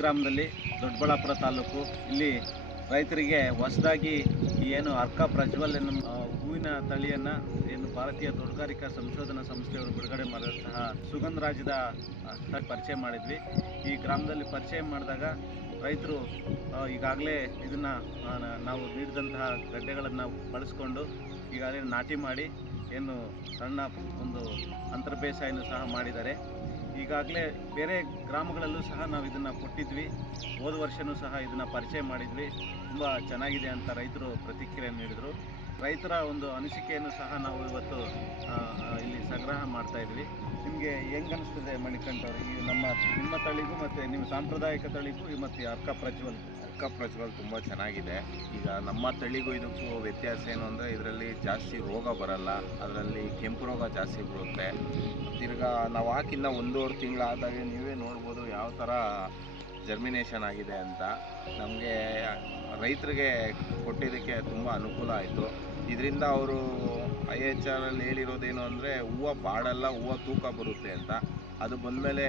ಗ್ರಾಮದಲ್ಲಿ ದೊಡ್ಡಬಳ್ಳಾಪುರ ತಾಲೂಕು. ಇಲ್ಲಿ ರೈತರಿಗೆ ಹೊಸದಾಗಿ ಏನು ಅರ್ಕ ಪ್ರಜ್ವಲ್ ಎನ್ನು ಹೂವಿನ ತಳಿಯನ್ನು, ಏನು ಭಾರತೀಯ ತೋಟಗಾರಿಕಾ ಸಂಶೋಧನಾ ಸಂಸ್ಥೆಯವರು ಬಿಡುಗಡೆ ಮಾಡಿದಂತಹ ಸುಗಂಧರಾಜದ ಪರಿಚಯ ಮಾಡಿದ್ವಿ. ಈ ಗ್ರಾಮದಲ್ಲಿ ಪರಿಚಯ ಮಾಡಿದಾಗ ರೈತರು ಈಗಾಗಲೇ ಇದನ್ನು ನಾವು ನೀಡಿದಂತಹ ಗಡ್ಡೆಗಳನ್ನು ಬಳಸ್ಕೊಂಡು ಈಗಾಗಲೇ ನಾಟಿ ಮಾಡಿ, ಏನು ಸಣ್ಣ ಒಂದು ಅಂತರ್ಬೇಸಾಯನ್ನು ಬೇಸಾಯನೂ ಸಹ ಮಾಡಿದ್ದಾರೆ. ಈಗಾಗಲೇ ಬೇರೆ ಗ್ರಾಮಗಳಲ್ಲೂ ಸಹ ನಾವು ಇದನ್ನು ಕೊಟ್ಟಿದ್ವಿ. ಹೋದ ವರ್ಷವೂ ಸಹ ಇದನ್ನು ಪರಿಚಯ ಮಾಡಿದ್ವಿ. ತುಂಬ ಚೆನ್ನಾಗಿದೆ ಅಂತ ರೈತರು ಪ್ರತಿಕ್ರಿಯೆ ನೀಡಿದರು. ರೈತರ ಒಂದು ಅನಿಸಿಕೆಯನ್ನು ಸಹ ನಾವು ಇವತ್ತು ಇಲ್ಲಿ ಸಂಗ್ರಹ ಮಾಡ್ತಾ ಇದ್ವಿ. ನಿಮಗೆ ಹೆಂಗೆ ಅನಿಸ್ತದೆ ಮಣಿಕಂಠ ಅವರು? ಈ ನಮ್ಮ, ನಿಮ್ಮ ತಳಿಗೂ ಮತ್ತು ನಿಮ್ಮ ಸಾಂಪ್ರದಾಯಿಕ ತಳಿಗೂ ಮತ್ತು ಅರ್ಕ ಪ್ರಜ್ವಲ್ ಅರ್ಕ ಪ್ರಜ್ವಲ್ ತುಂಬ ಚೆನ್ನಾಗಿದೆ. ಈಗ ನಮ್ಮ ತಳಿಗೂ ಇದಕ್ಕೂ ವ್ಯತ್ಯಾಸ ಏನು ಅಂದರೆ ಇದರಲ್ಲಿ ಜಾಸ್ತಿ ರೋಗ ಬರಲ್ಲ. ಅದರಲ್ಲಿ ಕೆಂಪು ರೋಗ ಜಾಸ್ತಿ ಬರುತ್ತೆ. ತಿರ್ಗಾ ನಾವು ಹಾಕಿನ್ನ ಒಂದೂವರೆ ತಿಂಗಳಾದಾಗ ನೀವೇ ನೋಡ್ಬೋದು ಯಾವ ಥರ ಜರ್ಮಿನೇಷನ್ ಆಗಿದೆ ಅಂತ. ನಮಗೆ ರೈತರಿಗೆ ಕೊಟ್ಟಿದ್ದಕ್ಕೆ ತುಂಬ ಅನುಕೂಲ ಆಯಿತು. ಇದರಿಂದ ಅವರು ಐ ಎಚ್ ಆರ್ ಅಲ್ಲಿ ಹೇಳಿರೋದೇನು ಅಂದರೆ ಹೂವು ಬಾಡಲ್ಲ ಹೂವು ತೂಕ ಬರುತ್ತೆ ಅಂತ. ಅದು ಬಂದಮೇಲೆ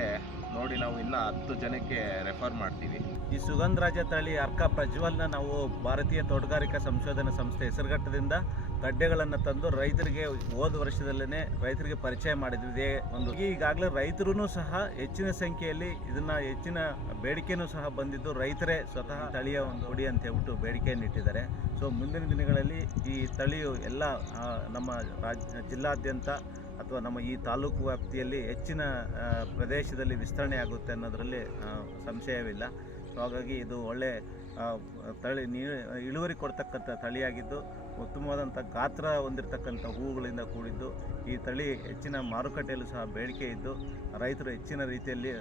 ನೋಡಿ ನಾವು ಇನ್ನೂ ಹತ್ತು ಜನಕ್ಕೆ ರೆಫರ್ ಮಾಡ್ತೀವಿ. ಈ ಸುಗಂಧರಾಜ ತಳಿ ಅರ್ಕ ಪ್ರಜ್ವಲ್ನ ನಾವು ಭಾರತೀಯ ತೋಟಗಾರಿಕಾ ಸಂಶೋಧನಾ ಸಂಸ್ಥೆ ಹೆಸರುಘಟ್ಟದಿಂದ ಗಡ್ಡೆಗಳನ್ನು ತಂದು ರೈತರಿಗೆ ಹೋದ ವರ್ಷದಲ್ಲೇ ರೈತರಿಗೆ ಪರಿಚಯ ಮಾಡಿದ್ವಿ. ಒಂದು ಈಗಾಗಲೇ ರೈತರು ಸಹ ಹೆಚ್ಚಿನ ಸಂಖ್ಯೆಯಲ್ಲಿ ಇದನ್ನ ಹೆಚ್ಚಿನ ಬೇಡಿಕೆನೂ ಸಹ ಬಂದಿದ್ದು ರೈತರೇ ಸ್ವತಃ ತಳಿಯ ಒಂದು ಹೊಡಿ ಅಂತ ಹೇಳ್ಬಿಟ್ಟು ಬೇಡಿಕೆಯನ್ನು ಇಟ್ಟಿದ್ದಾರೆ. ಸೊ ಮುಂದಿನ ದಿನಗಳಲ್ಲಿ ಈ ತಳಿಯು ಎಲ್ಲ ನಮ್ಮ ರಾಜ್, ಜಿಲ್ಲಾದ್ಯಂತ ಅಥವಾ ನಮ್ಮ ಈ ತಾಲೂಕು ವ್ಯಾಪ್ತಿಯಲ್ಲಿ ಹೆಚ್ಚಿನ ಪ್ರದೇಶದಲ್ಲಿ ವಿಸ್ತರಣೆ ಆಗುತ್ತೆ ಅನ್ನೋದರಲ್ಲಿ ಸಂಶಯವಿಲ್ಲ. ಸೊ ಹಾಗಾಗಿ ಇದು ಒಳ್ಳೆ ತಳಿ, ನೀ, ಇಳುವರಿ ಕೊಡ್ತಕ್ಕಂಥ ತಳಿಯಾಗಿದ್ದು, ಉತ್ತಮವಾದಂಥ ಗಾತ್ರ ಹೊಂದಿರತಕ್ಕಂಥ ಹೂವುಗಳಿಂದ ಕೂಡಿದ್ದು, ಈ ತಳಿ ಹೆಚ್ಚಿನ ಮಾರುಕಟ್ಟೆಯಲ್ಲೂ ಸಹ ಬೇಡಿಕೆ ಇದ್ದು, ರೈತರು ಹೆಚ್ಚಿನ ರೀತಿಯಲ್ಲಿ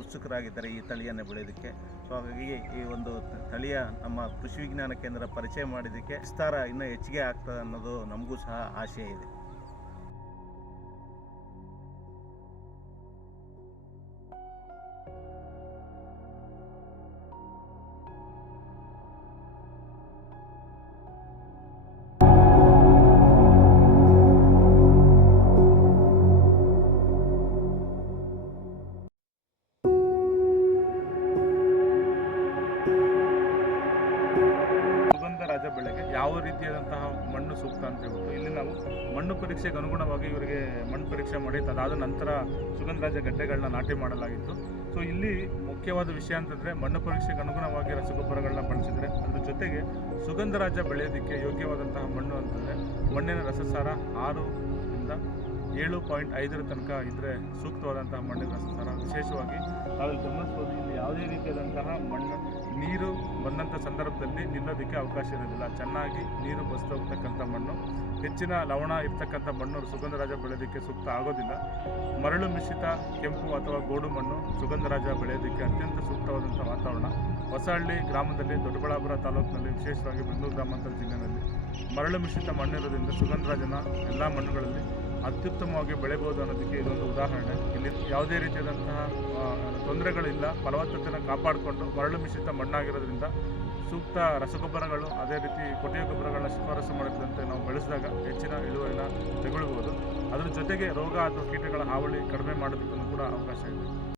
ಉತ್ಸುಕರಾಗಿದ್ದಾರೆ ಈ ತಳಿಯನ್ನು ಬೆಳೆಯೋದಕ್ಕೆ. ಸೊ ಹಾಗಾಗಿ ಈ ಒಂದು ತಳಿಯ ನಮ್ಮ ಕೃಷಿ ವಿಜ್ಞಾನ ಕೇಂದ್ರ ಪರಿಚಯ ಮಾಡಿದ್ದಕ್ಕೆ ವಿಸ್ತಾರ ಇನ್ನೂ ಹೆಚ್ಚಿಗೆ ಆಗ್ತದೆ ಅನ್ನೋದು ನಮಗೂ ಸಹ ಆಶಯ ಇದೆ. ಸುಗಂಧ ಬೆಳೆಗೆ ಯಾವ ರೀತಿಯಾದಂತಹ ಮಣ್ಣು ಸೂಕ್ತ ಅಂತ ಹೇಳ್ಬಿಟ್ಟು ಇಲ್ಲಿ ನಾವು ಮಣ್ಣು ಪರೀಕ್ಷೆಗೆ ಅನುಗುಣವಾಗಿ ಇವರಿಗೆ ಮಣ್ಣು ಪರೀಕ್ಷೆ ಮಾಡಿ ಅದಾದ ನಂತರ ಸುಗಂಧರಾಜ ಗಡ್ಡೆಗಳನ್ನ ನಾಟಿ ಮಾಡಲಾಗಿತ್ತು. ಸೊ ಇಲ್ಲಿ ಮುಖ್ಯವಾದ ವಿಷಯ ಅಂತಂದರೆ ಮಣ್ಣು ಪರೀಕ್ಷೆಗೆ ಅನುಗುಣವಾಗಿ ರಸಗೊಬ್ಬರಗಳನ್ನ ಬಳಸಿದರೆ ಅದ್ರ ಜೊತೆಗೆ ಸುಗಂಧರಾಜ ಬೆಳೆಯೋದಕ್ಕೆ ಯೋಗ್ಯವಾದಂತಹ ಮಣ್ಣು ಅಂತಂದರೆ ಮಣ್ಣಿನ ರಸಸಾರ ಆರು ಇಂದ ಏಳು ಪಾಯಿಂಟ್ ಐದರ ತನಕ ಇದ್ದರೆ ಸೂಕ್ತವಾದಂತಹ ಮಣ್ಣಿನ ಸಂಸಾರ. ವಿಶೇಷವಾಗಿ ನಾವು ಗಮನಿಸ್ಬೋದು, ಇಲ್ಲಿ ಯಾವುದೇ ರೀತಿಯಾದಂತಹ ಮಣ್ಣು, ನೀರು ಬಂದಂಥ ಸಂದರ್ಭದಲ್ಲಿ ನಿಲ್ಲೋದಕ್ಕೆ ಅವಕಾಶ ಇರೋದಿಲ್ಲ. ಚೆನ್ನಾಗಿ ನೀರು ಬಸ್ತಾ ಹೋಗ್ತಕ್ಕಂಥ ಮಣ್ಣು, ಹೆಚ್ಚಿನ ಲವಣ ಇರ್ತಕ್ಕಂಥ ಮಣ್ಣು ಸುಗಂಧರಾಜ ಬೆಳೆಯೋದಕ್ಕೆ ಸೂಕ್ತ ಆಗೋದಿಲ್ಲ. ಮರಳು ಮಿಶ್ರಿತ ಕೆಂಪು ಅಥವಾ ಗೋಡು ಮಣ್ಣು ಸುಗಂಧರಾಜ ಬೆಳೆಯೋದಕ್ಕೆ ಅತ್ಯಂತ ಸೂಕ್ತವಾದಂಥ ವಾತಾವರಣ. ಹೊಸಹಳ್ಳಿ ಗ್ರಾಮದಲ್ಲಿ ದೊಡ್ಡಬಳ್ಳಾಪುರ ತಾಲೂಕಿನಲ್ಲಿ ವಿಶೇಷವಾಗಿ ಬೆಂಗಳೂರು ಗ್ರಾಮಾಂತರ ಜಿಲ್ಲೆಯಲ್ಲಿ ಮರಳು ಮಿಶ್ರಿತ ಮಣ್ಣಿರೋದ್ರಿಂದ ಸುಗಂಧರಾಜನ ಎಲ್ಲ ಮಣ್ಣುಗಳಲ್ಲಿ ಅತ್ಯುತ್ತಮವಾಗಿ ಬೆಳೆಬೋದು ಅನ್ನೋದಕ್ಕೆ ಇದೊಂದು ಉದಾಹರಣೆ. ಇಲ್ಲಿ ಯಾವುದೇ ರೀತಿಯಾದಂತಹ ತೊಂದರೆಗಳಿಲ್ಲ. ಫಲವತ್ತತೆಯನ್ನು ಕಾಪಾಡಿಕೊಂಡು ಮರಳು ಮಿಶ್ರಿತ ಮಣ್ಣಾಗಿರೋದ್ರಿಂದ ಸೂಕ್ತ ರಸಗೊಬ್ಬರಗಳು, ಅದೇ ರೀತಿ ಕೊಟ್ಟಿಗೆ ಗೊಬ್ಬರಗಳನ್ನ ಶಿಫಾರಸು ಮಾಡಿದಂತೆ ನಾವು ಬೆಳೆಸಿದಾಗ ಹೆಚ್ಚಿನ ಇಳುವರಿನ ತೆಗೊಳ್ಬೋದು ಅದರ ಜೊತೆಗೆ ರೋಗ ಅಥವಾ ಕೀಟಗಳ ಹಾವಳಿ ಕಡಿಮೆ ಮಾಡೋದಕ್ಕೂ ಕೂಡ ಅವಕಾಶ ಇದೆ.